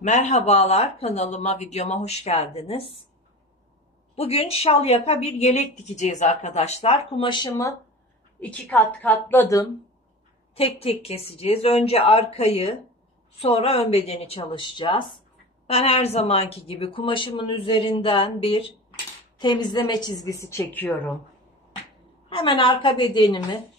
Merhabalar, kanalıma, videoma hoş geldiniz. Bugün şal yaka bir yelek dikeceğiz arkadaşlar. Kumaşımı 2 kat katladım. Tek tek keseceğiz. Önce arkayı, sonra ön bedeni çalışacağız. Ben her zamanki gibi kumaşımın üzerinden bir temizleme çizgisi çekiyorum. Hemen arka bedenimi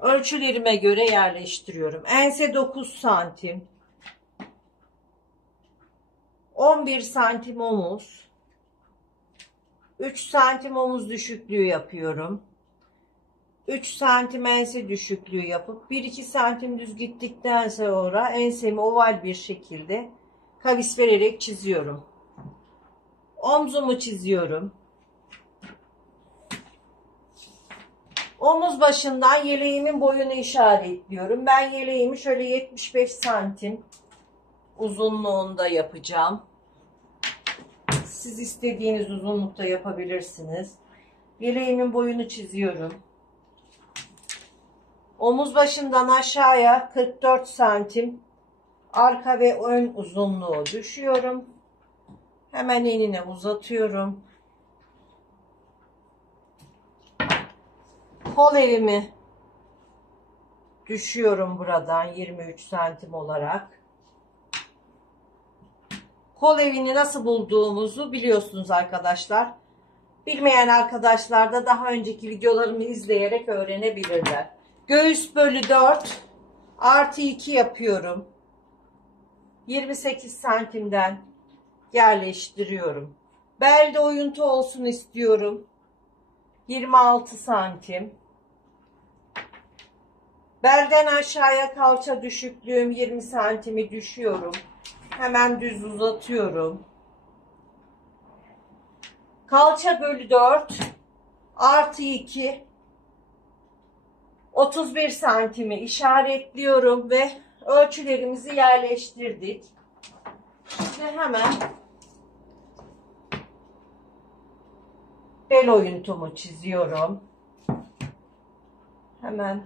ölçülerime göre yerleştiriyorum. Ense 9 santim. 11 santim omuz, 3 santim omuz düşüklüğü yapıyorum. 3 santim ense düşüklüğü yapıp 1-2 santim düz gittikten sonra ensemi oval bir şekilde kavis vererek çiziyorum. Omzumu çiziyorum. Omuz başından yeleğimin boyunu işaretliyorum. Ben yeleğimi şöyle 75 santim uzunluğunda yapacağım. Siz istediğiniz uzunlukta yapabilirsiniz. Yeleğimin boyunu çiziyorum. Omuz başından aşağıya 44 santim arka ve ön uzunluğu düşüyorum. Hemen enine uzatıyorum. Kol evimi düşüyorum buradan 23 santim olarak. Kol evini nasıl bulduğumuzu biliyorsunuz arkadaşlar. Bilmeyen arkadaşlar da daha önceki videolarımı izleyerek öğrenebilirler. Göğüs bölü 4 artı 2 yapıyorum. 28 santimden yerleştiriyorum. Belde oyuntu olsun istiyorum. 26 santim. Belden aşağıya kalça düşüklüğüm 20 santimi düşüyorum. Hemen düz uzatıyorum. Kalça bölü 4 artı 2 31 santimi işaretliyorum ve ölçülerimizi yerleştirdik. Şimdi hemen bel oyuntumu çiziyorum. Hemen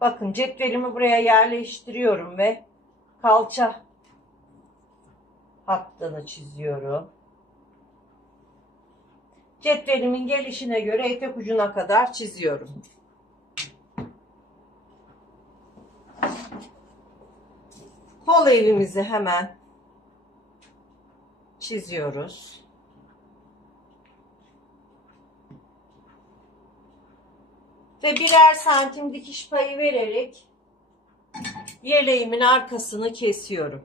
bakın cetvelimi buraya yerleştiriyorum ve kalça hattını çiziyorum. Cetvelimin gelişine göre etek ucuna kadar çiziyorum. Kol evimizi hemen çiziyoruz. Ve birer santim dikiş payı vererek yeleğimin arkasını kesiyorum.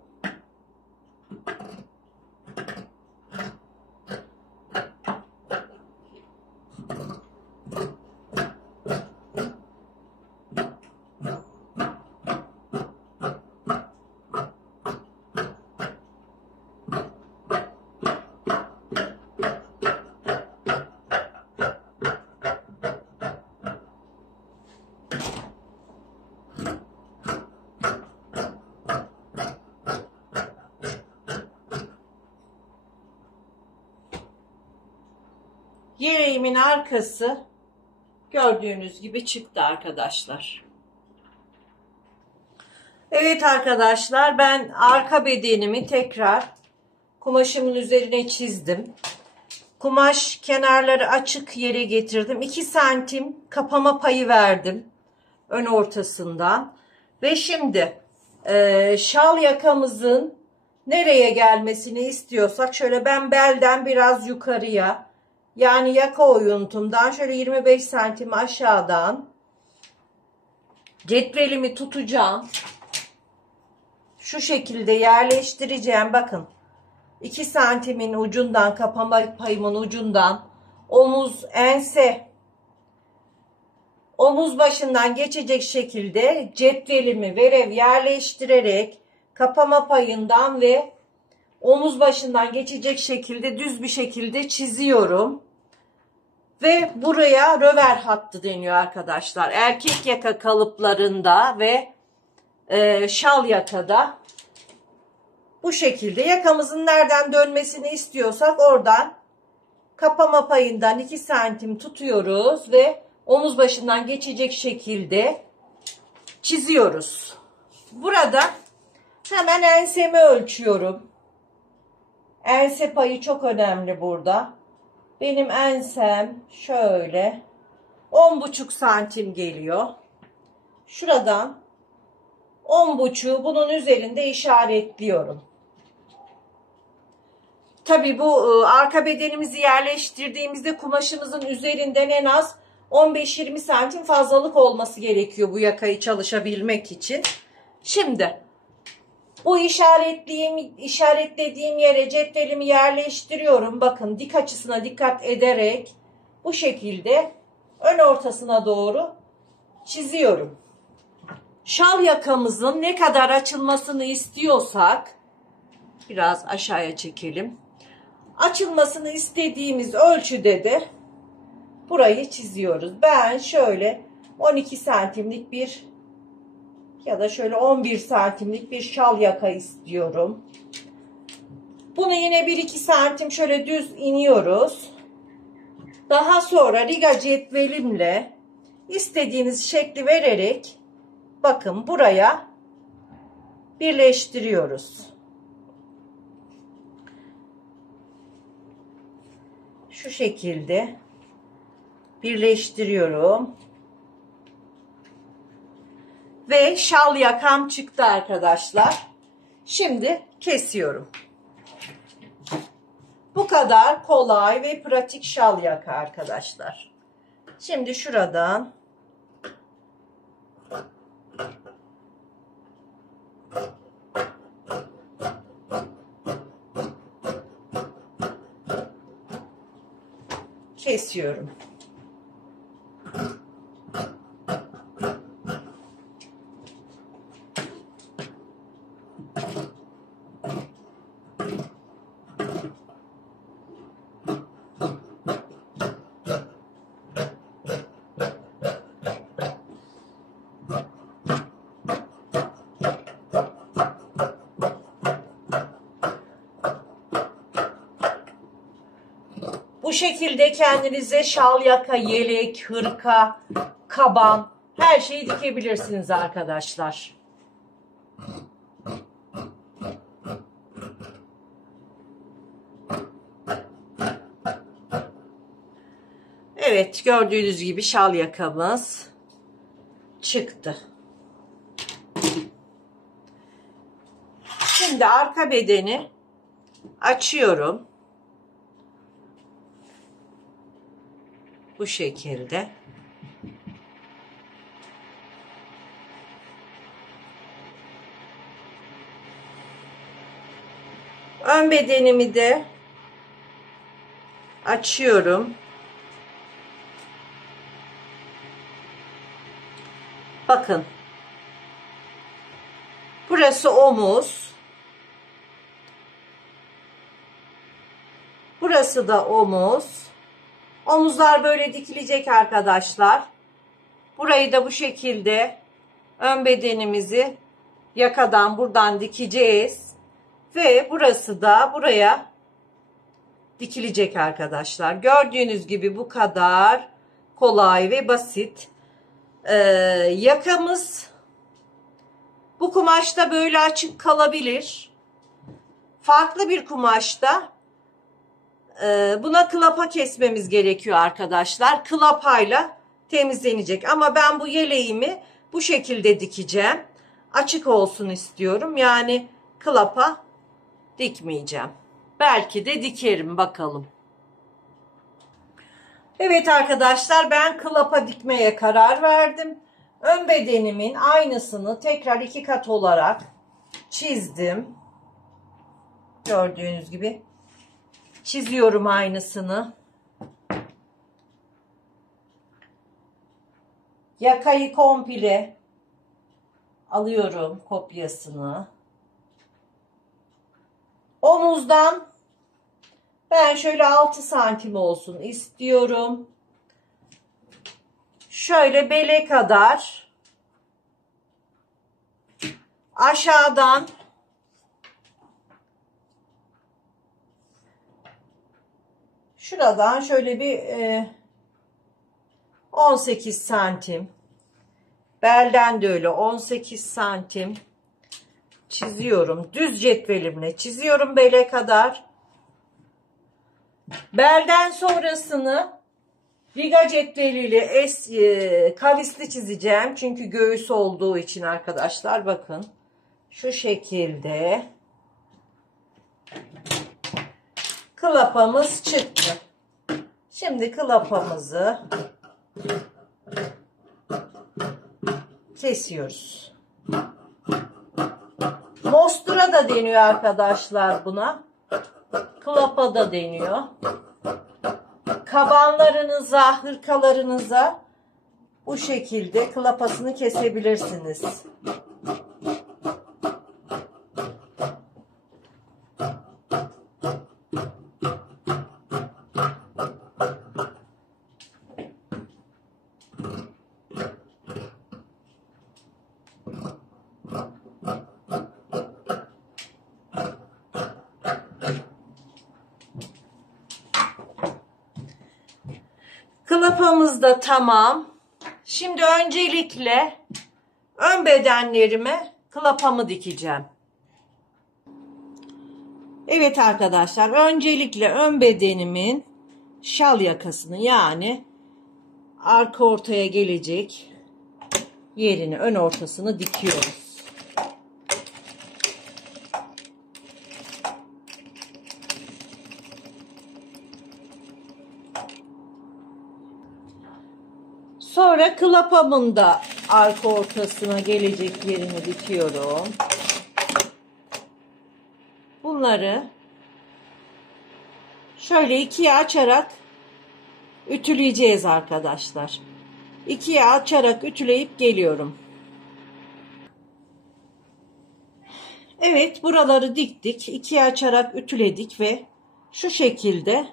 Yeleğimin arkası gördüğünüz gibi çıktı arkadaşlar. Evet arkadaşlar, ben arka bedenimi tekrar kumaşımın üzerine çizdim. Kumaş kenarları açık yere getirdim. 2 santim kapama payı verdim ön ortasından. Ve şimdi şal yakamızın nereye gelmesini istiyorsak şöyle ben belden biraz yukarıya, yani yaka oyuntumdan şöyle 25 santim aşağıdan cetvelimi tutacağım. Şu şekilde yerleştireceğim. Bakın 2 santimin ucundan, kapama payımın ucundan omuz başından geçecek şekilde cetvelimi yerleştirerek kapama payından ve omuz başından geçecek şekilde düz bir şekilde çiziyorum. Ve buraya röver hattı deniyor arkadaşlar. Erkek yaka kalıplarında ve şal yakada bu şekilde yakamızın nereden dönmesini istiyorsak oradan kapama payından 2 santim tutuyoruz ve omuz başından geçecek şekilde çiziyoruz. Burada Hemen ensemi ölçüyorum. Ense payı çok önemli burada. Benim ensem şöyle 10,5 santim geliyor. Şuradan 10,5'u bunun üzerinde işaretliyorum. Tabii bu arka bedenimizi yerleştirdiğimizde kumaşımızın üzerinden en az 15-20 santim fazlalık olması gerekiyor bu yakayı çalışabilmek için. Şimdi bu işaretlediğim yere cetvelimi yerleştiriyorum. Bakın dik açısına dikkat ederek bu şekilde ön ortasına doğru çiziyorum. Şal yakamızın ne kadar açılmasını istiyorsak biraz aşağıya çekelim. Açılmasını istediğimiz ölçüde de burayı çiziyoruz. Ben şöyle 12 santimlik bir ya da şöyle 11 santimlik bir şal yaka istiyorum. Bunu yine 1-2 santim şöyle düz iniyoruz. Daha sonra riga cetvelimle istediğiniz şekli vererek bakın buraya birleştiriyoruz. Şu şekilde birleştiriyorum. Ve şal yakam çıktı arkadaşlar. Şimdi kesiyorum. Bu kadar kolay ve pratik şal yaka arkadaşlar. Şimdi şuradan kesiyorum. Bu şekilde kendinize şal yaka, yelek, hırka, kaban her şeyi dikebilirsiniz arkadaşlar. Evet, gördüğünüz gibi şal yakamız çıktı. Şimdi arka bedeni açıyorum. Bu şekilde. Ön bedenimi de açıyorum. Bakın. Burası omuz. Burası da omuz. Omuzlar böyle dikilecek arkadaşlar. Burayı da bu şekilde ön bedenimizi yakadan buradan dikeceğiz. Ve burası da buraya dikilecek arkadaşlar. Gördüğünüz gibi bu kadar kolay ve basit. Yakamız bu kumaşta böyle açık kalabilir. Farklı bir kumaşta buna klapa kesmemiz gerekiyor arkadaşlar. Klapayla temizlenecek. Ama ben bu yeleğimi bu şekilde dikeceğim. Açık olsun istiyorum. Yani klapa dikmeyeceğim. Belki de dikerim bakalım. Evet arkadaşlar, ben klapa dikmeye karar verdim. Ön bedenimin aynısını tekrar 2 kat olarak çizdim. Gördüğünüz gibi çiziyorum aynısını. Yakayı komple alıyorum kopyasını. Omuzdan ben şöyle 6 santim olsun istiyorum. Şöyle bele kadar aşağıdan şuradan şöyle bir 18 santim, belden de öyle 18 santim çiziyorum. Düz cetvelimle çiziyorum bele kadar. Belden sonrasını riga cetveliyle kavisli çizeceğim. Çünkü göğüs olduğu için arkadaşlar bakın. Şu şekilde. Klapamız çıktı. Şimdi klapamızı kesiyoruz. Mostura da deniyor arkadaşlar buna. Klapa da deniyor. Kabanlarınıza, hırkalarınıza bu şekilde klapasını kesebilirsiniz. Klapamız da tamam. Şimdi öncelikle ön bedenlerime klapamı dikeceğim. Evet arkadaşlar, öncelikle ön bedenimin şal yakasını, yani arka ortaya gelecek yerini, ön ortasını dikiyoruz. Sonra klapamın da arka ortasına gelecek yerini dikiyorum. Bunları şöyle ikiye açarak ütüleyeceğiz arkadaşlar. İkiye açarak ütüleyip geliyorum. Evet, buraları diktik. İkiye açarak ütüledik ve şu şekilde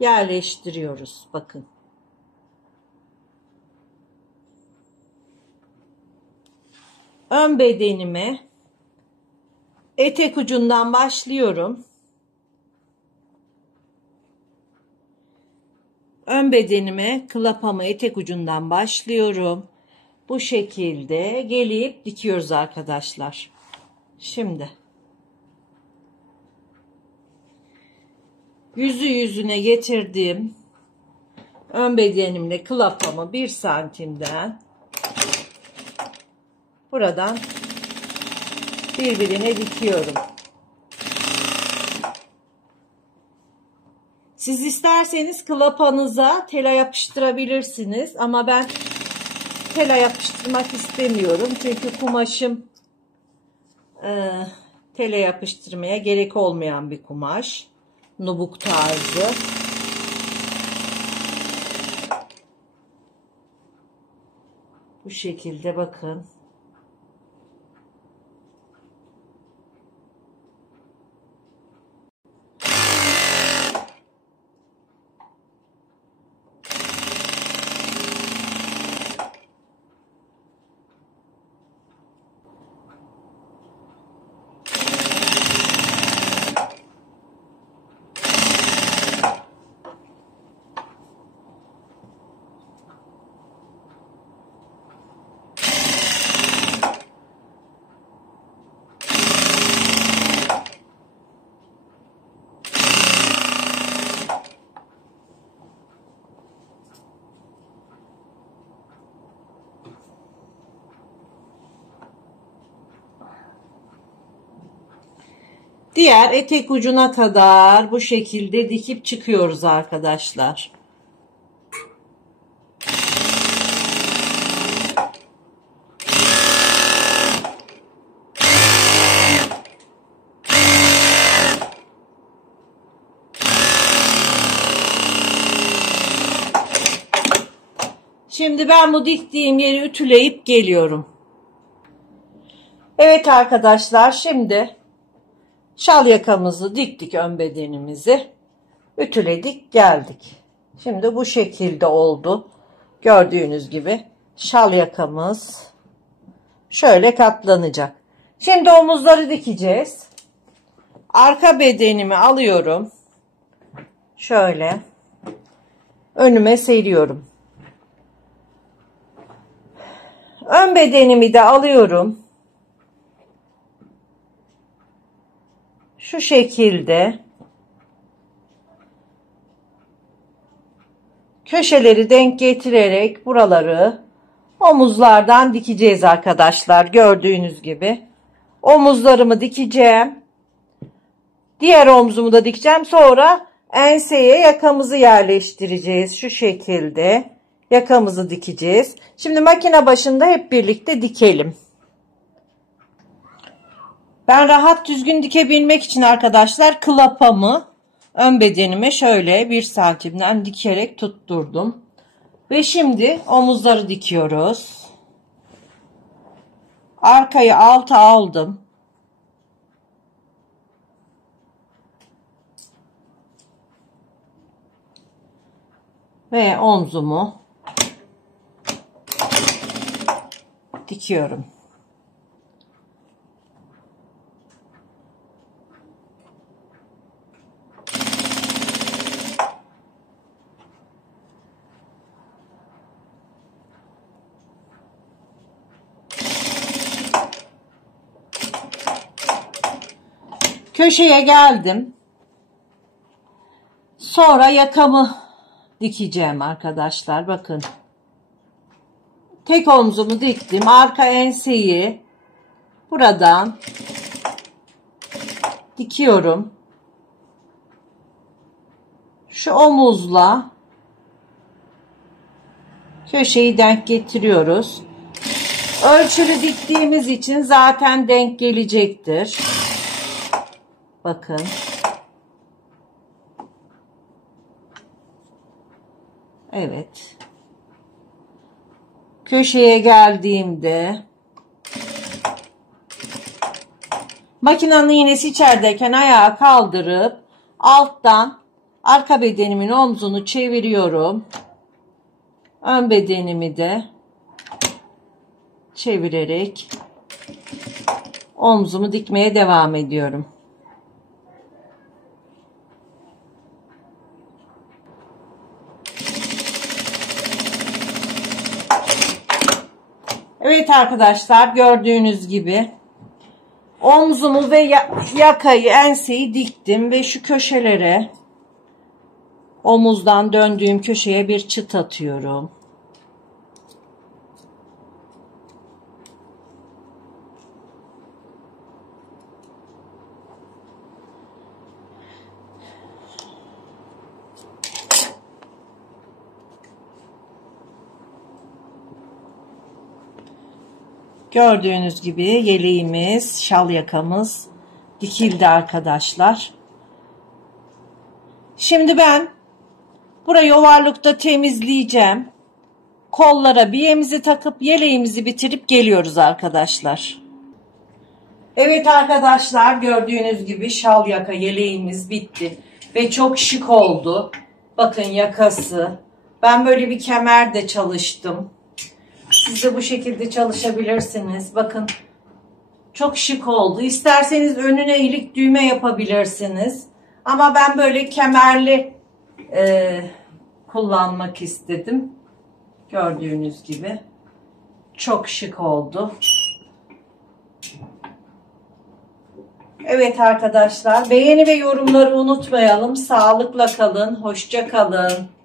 yerleştiriyoruz. Bakın. Ön bedenime etek ucundan başlıyorum. Ön bedenime klapamı etek ucundan başlıyorum. Bu şekilde gelip dikiyoruz arkadaşlar. Şimdi yüzüne getirdim. Ön bedenimle klapamı 1 santimden buradan birbirine dikiyorum. Siz isterseniz klapanıza tela yapıştırabilirsiniz ama ben tela yapıştırmak istemiyorum. Çünkü kumaşım tela yapıştırmaya gerek olmayan bir kumaş. Nubuk tarzı. Bu şekilde bakın. Diğer etek ucuna kadar bu şekilde dikip çıkıyoruz arkadaşlar. Şimdi ben bu diktiğim yeri ütüleyip geliyorum. Evet arkadaşlar, şimdi şal yakamızı diktik, ön bedenimizi ütüledik, geldik. Şimdi bu şekilde oldu. Gördüğünüz gibi şal yakamız şöyle katlanacak. Şimdi omuzları dikeceğiz. Arka bedenimi alıyorum. Şöyle önüme seriyorum. Ön bedenimi de alıyorum. şu şekilde köşeleri denk getirerek buraları omuzlardan dikeceğiz arkadaşlar. Gördüğünüz gibi omuzlarımı dikeceğim. Diğer omzumu da dikeceğim. Sonra enseye yakamızı yerleştireceğiz. Şu şekilde yakamızı dikeceğiz. Şimdi makine başında hep birlikte dikelim. Ben rahat düzgün dikebilmek için arkadaşlar klapamı ön bedenime şöyle 1 santimden dikerek tutturdum. Ve şimdi omuzları dikiyoruz. Arkayı alta aldım. Ve omzumu dikiyorum. Köşeye geldim. Sonra yakamı dikeceğim arkadaşlar. Bakın. Tek omzumu diktim. Arka enseyi buradan dikiyorum. Şu omuzla köşeyi denk getiriyoruz. Ölçülü diktiğimiz için zaten denk gelecektir. Bakın. Evet. Köşeye geldiğimde makinenin iğnesi içerideyken ayağı kaldırıp alttan arka bedenimin omzunu çeviriyorum. Ön bedenimi de çevirerek omzumu dikmeye devam ediyorum. Evet arkadaşlar, gördüğünüz gibi omzumu ve yakayı, enseyi diktim ve şu köşelere, omuzdan döndüğüm köşeye bir çıt atıyorum. Gördüğünüz gibi yeleğimiz, şal yakamız dikildi arkadaşlar. Şimdi ben burayı ovarlıkta temizleyeceğim. Kollara biyemizi takıp yeleğimizi bitirip geliyoruz arkadaşlar. Evet arkadaşlar, gördüğünüz gibi şal yaka yeleğimiz bitti. Ve çok şık oldu. Bakın yakası. Ben böyle bir kemer de çalıştım. Siz de bu şekilde çalışabilirsiniz. Bakın çok şık oldu. İsterseniz önüne ilik düğme yapabilirsiniz. Ama ben böyle kemerli kullanmak istedim. Gördüğünüz gibi çok şık oldu. Evet arkadaşlar, beğeni ve yorumları unutmayalım. Sağlıkla kalın, hoşça kalın.